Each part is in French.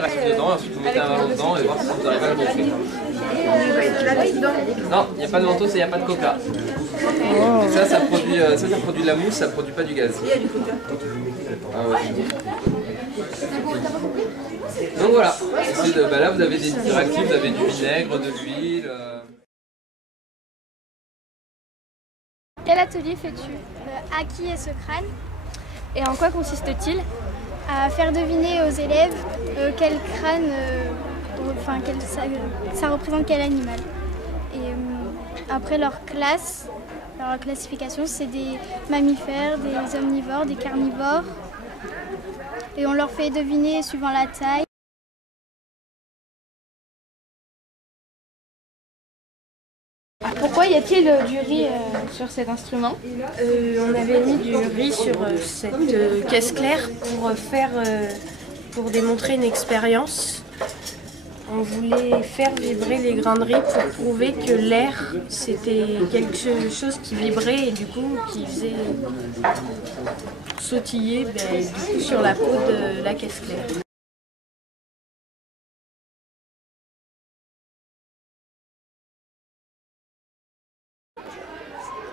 Restez dedans, ensuite vous mettez un ballon dedans et voir si vous arrivez à le gonfler. Non, il n'y a pas de mentos et il n'y a pas de coca. Et ça produit de la mousse, ça ne produit pas du gaz. Ah ouais. Donc voilà, là vous avez des réactifs, vous avez du vinaigre, de l'huile. Quel atelier fais-tu? À qui est ce crâne? Et en quoi consiste-t-il? À faire deviner aux élèves quel crâne, ça représente quel animal. Et après leur classification, c'est des mammifères, des omnivores, des carnivores. Et on leur fait deviner suivant la taille. Pourquoi y a-t-il du riz sur cet instrument? On avait mis du riz sur cette caisse claire pour démontrer une expérience. On voulait faire vibrer les grains de riz pour prouver que l'air c'était quelque chose qui vibrait et du coup qui faisait sautiller sur la peau de la caisse claire.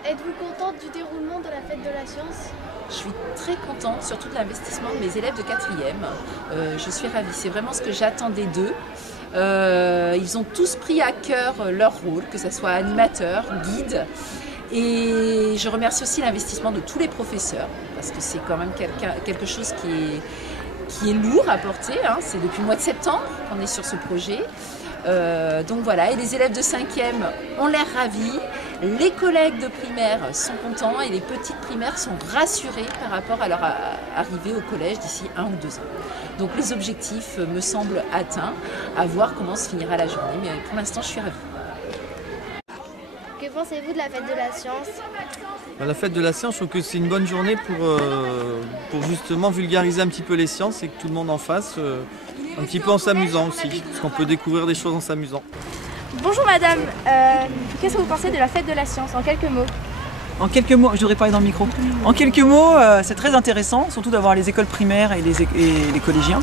Êtes-vous contente du déroulement de la fête de la science? Je suis très contente, surtout de l'investissement de mes élèves de 4e. Je suis ravie, c'est vraiment ce que j'attendais d'eux. Ils ont tous pris à cœur leur rôle, que ce soit animateur, guide. Et je remercie aussi l'investissement de tous les professeurs, parce que c'est quand même quelque chose qui est lourd à porter. C'est depuis le mois de septembre qu'on est sur ce projet. Donc voilà, et les élèves de 5e ont l'air ravis, les collègues de primaire sont contents et les petites primaires sont rassurées par rapport à leur arrivée au collège d'ici 1 ou 2 ans. Donc les objectifs me semblent atteints, à voir comment se finira la journée, mais pour l'instant je suis ravie. Que pensez-vous de la fête de la science? La fête de la science, je trouve que c'est une bonne journée pour justement vulgariser un petit peu les sciences et que tout le monde en fasse. Un petit peu en s'amusant aussi, parce qu'on peut découvrir des choses en s'amusant. Bonjour madame, qu'est-ce que vous pensez de la fête de la science en quelques mots? En quelques mots, je devrais parler dans le micro. En quelques mots, c'est très intéressant, surtout d'avoir les écoles primaires et les collégiens.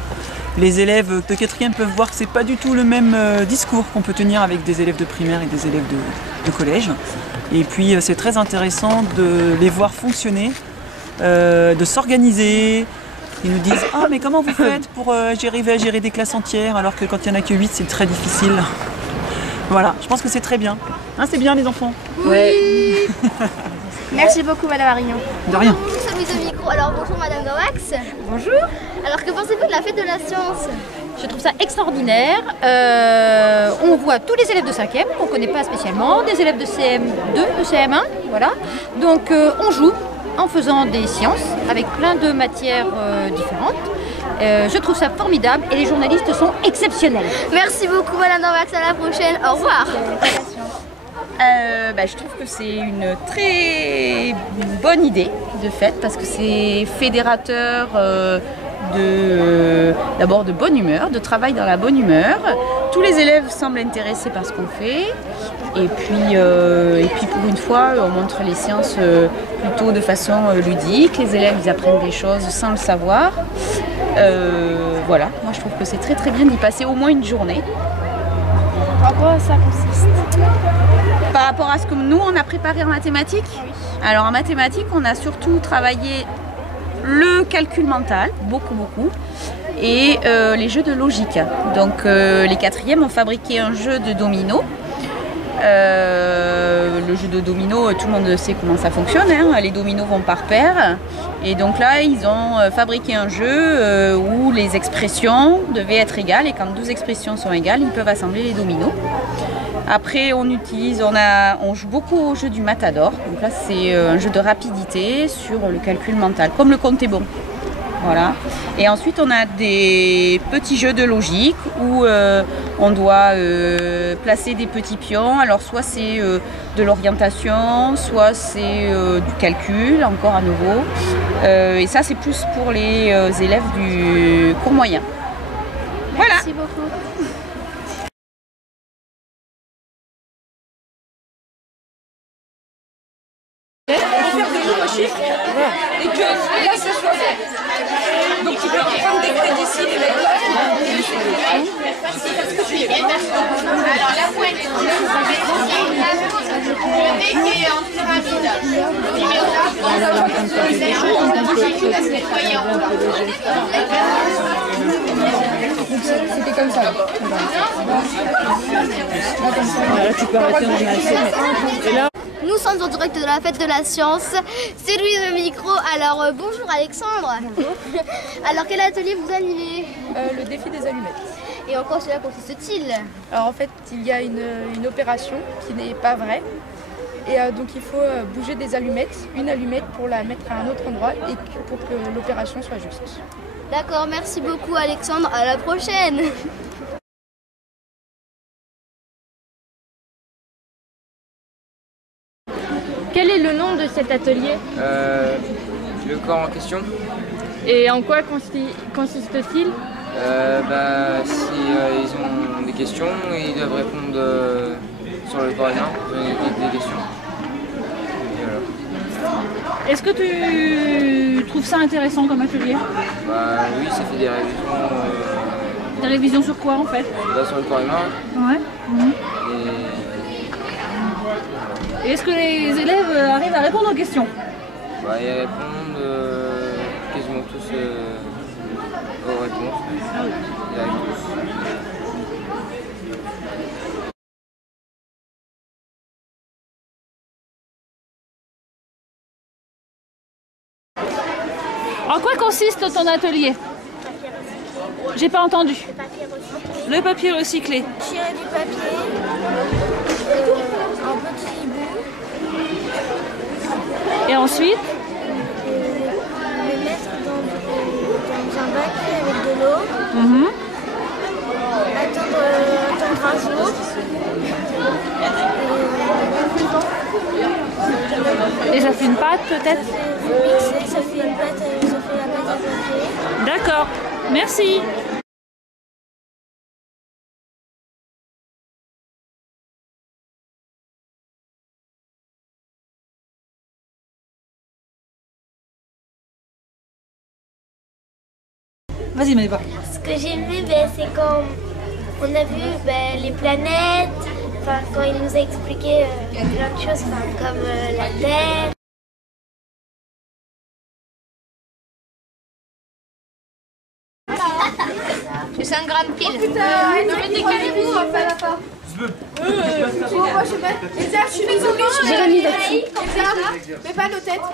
Les élèves de 4e peuvent voir que c'est pas du tout le même discours qu'on peut tenir avec des élèves de primaire et des élèves de collège. Et puis c'est très intéressant de les voir fonctionner, de s'organiser. Ils nous disent « Ah, mais comment vous faites pour arriver à gérer des classes entières alors que quand il n'y en a que 8, c'est très difficile ?» Voilà, je pense que c'est très bien. Hein, c'est bien les enfants? Oui. Ouais. Merci beaucoup Madame Arignon. De rien. Nous sommes mis au micro. Alors bonjour Madame Gawax. Bonjour. Alors que pensez-vous de la fête de la science? Je trouve ça extraordinaire. On voit tous les élèves de 5e qu'on ne connaît pas spécialement, des élèves de CM2, de CM1, voilà. Donc on joue en faisant des sciences avec plein de matières différentes. Je trouve ça formidable et les journalistes sont exceptionnels. Merci beaucoup Madame Gawax, à la prochaine. Au revoir. Je trouve que c'est une très bonne idée de fête parce que c'est fédérateur d'abord de bonne humeur, de travail dans la bonne humeur. Tous les élèves semblent intéressés par ce qu'on fait et puis pour une fois on montre les sciences plutôt de façon ludique. Les élèves ils apprennent des choses sans le savoir. Voilà, moi je trouve que c'est très bien d'y passer au moins une journée. En quoi ça consiste? Par rapport à ce que nous on a préparé en mathématiques? Oui. Alors en mathématiques on a surtout travaillé le calcul mental, beaucoup, et les jeux de logique. Donc les 4e ont fabriqué un jeu de domino. Le jeu de domino, tout le monde sait comment ça fonctionne, hein. Les dominos vont par paire. Et donc là, ils ont fabriqué un jeu où les expressions devaient être égales. Et quand 12 expressions sont égales, ils peuvent assembler les dominos. Après, on joue beaucoup au jeu du matador. Donc là, c'est un jeu de rapidité sur le calcul mental, comme le compte est bon. Voilà. Et ensuite, on a des petits jeux de logique où on doit placer des petits pions. Alors, soit c'est de l'orientation, soit c'est du calcul, encore à nouveau. Et ça, c'est plus pour les élèves du cours moyen. Voilà. Merci beaucoup. Pour faire de nouveaux chiffres et que là ça soit fait. Donc tu peux reprendre des clés d'ici, les mettre là. Alors la pointe, le dé qui est en pyramide. Le numéro à se nettoyer en haut. C'était comme ça. Là, tu peux arrêter, on a assez. Et là, Nous sommes en direct de la fête de la science. C'est Louise le micro. Alors bonjour Alexandre. Bonjour. Alors quel atelier vous animez? Le défi des allumettes. Et en quoi cela consiste-t-il? Alors en fait, il y a une opération qui n'est pas vraie. Et donc il faut bouger des allumettes, une allumette pour la mettre à un autre endroit et pour que l'opération soit juste. D'accord, merci beaucoup Alexandre. À la prochaine. Quel est le nom de cet atelier? Le corps en question. Et en quoi consiste-t-il? Si ils ont des questions, ils doivent répondre sur le corps humain, des questions. Et voilà. Est-ce que tu trouves ça intéressant comme atelier? Oui, ça fait des révisions. Des révisions sur quoi en fait? Sur le corps humain. Ouais. Et est-ce que les élèves arrivent à répondre aux questions? Ils répondent quasiment tous aux réponses. Ils arrivent tous. En quoi consiste ton atelier? J'ai pas entendu. Le papier recyclé. Tirer du papier en petits bouts. Et ensuite? Le mettre dans un bac avec de l'eau. Attendre un jour. Et ça fait une pâte peut-être? Mixer, ça fait une pâte, ça fait la pâte à papier. D'accord, merci. Vas-y Maëva. Ce que j'ai aimé, c'est quand on a vu les planètes, quand il nous a expliqué plein de choses, comme la Terre. C'est 5 grammes pile. Oh putain, décalez-vous, enfin la part. Moi je sais pas. Exerce, je suis désolée. Jérémy, mais pas nos têtes.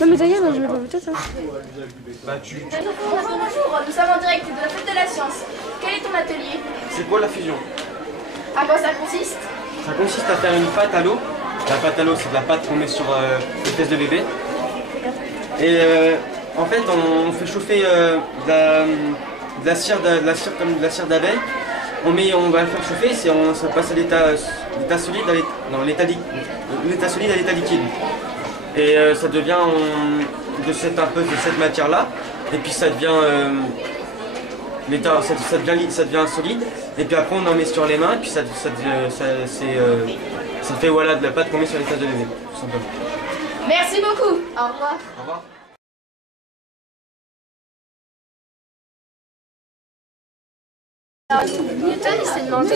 Non mais d'ailleurs, je vais pas peut-être. Bonjour, nous sommes en direct de la fête de la science. Quel est ton atelier? C'est quoi la fusion? À quoi ça consiste? Ça consiste à faire une pâte à l'eau. La pâte à l'eau, c'est de la pâte qu'on met sur les fesses de bébé. Et en fait, on fait chauffer de la cire d'abeille. On va le faire chauffer, ça passe à l'état solide à l'état liquide. Et ça devient de cette matière-là. Et puis ça devient ça devient solide. Et puis après on en met sur les mains. Et puis ça fait voilà de la pâte qu'on met sur les fesses de bébé, tout simplement. Merci beaucoup. Au revoir. Au revoir. Newton il s'est demandé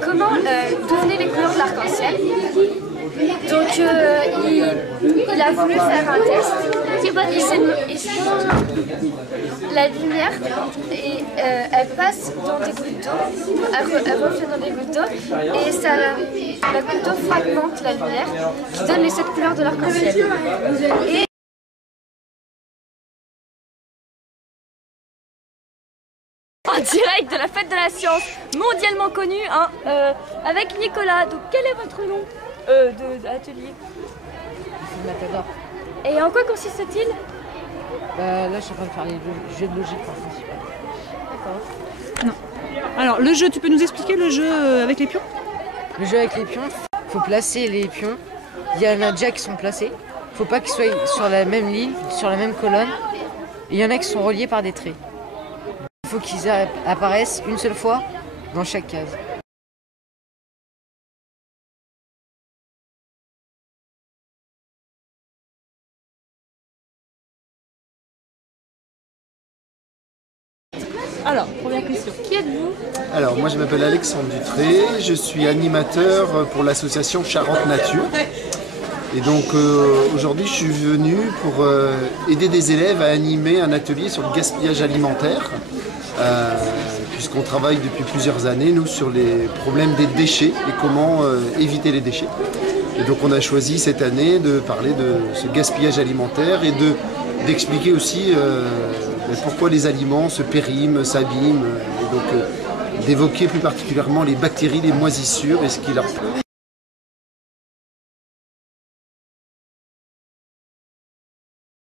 comment d'où venaient les couleurs de l'arc-en-ciel. Donc il a voulu faire un test. La lumière elle passe dans des gouttes d'eau, elle reflète dans des gouttes d'eau et la goutte d'eau fragmente la lumière qui donne les 7 couleurs de l'arc-en-ciel. En direct de la fête de la science, mondialement connue, avec Nicolas. Donc quel est votre nom d'atelier? Matador. Et en quoi consiste-t-il? Là je suis en train de faire les jeux de logique par principal. D'accord. Non. Alors le jeu, tu peux nous expliquer le jeu avec les pions? Le jeu avec les pions, il faut placer les pions. Il y en a déjà qui sont placés. Il ne faut pas qu'ils soient sur la même ligne, sur la même colonne. Et il y en a qui sont reliés par des traits. Il faut qu'ils apparaissent une seule fois dans chaque case. Alors, première question, qui êtes-vous? Alors, moi je m'appelle Alexandre Dutré, je suis animateur pour l'association Charente Nature. Et donc aujourd'hui je suis venu pour aider des élèves à animer un atelier sur le gaspillage alimentaire. Puisqu'on travaille depuis plusieurs années, nous, sur les problèmes des déchets et comment éviter les déchets. Et donc on a choisi cette année de parler de ce gaspillage alimentaire et d'expliquer aussi pourquoi les aliments se périment, s'abîment, et donc d'évoquer plus particulièrement les bactéries, les moisissures et ce qui leur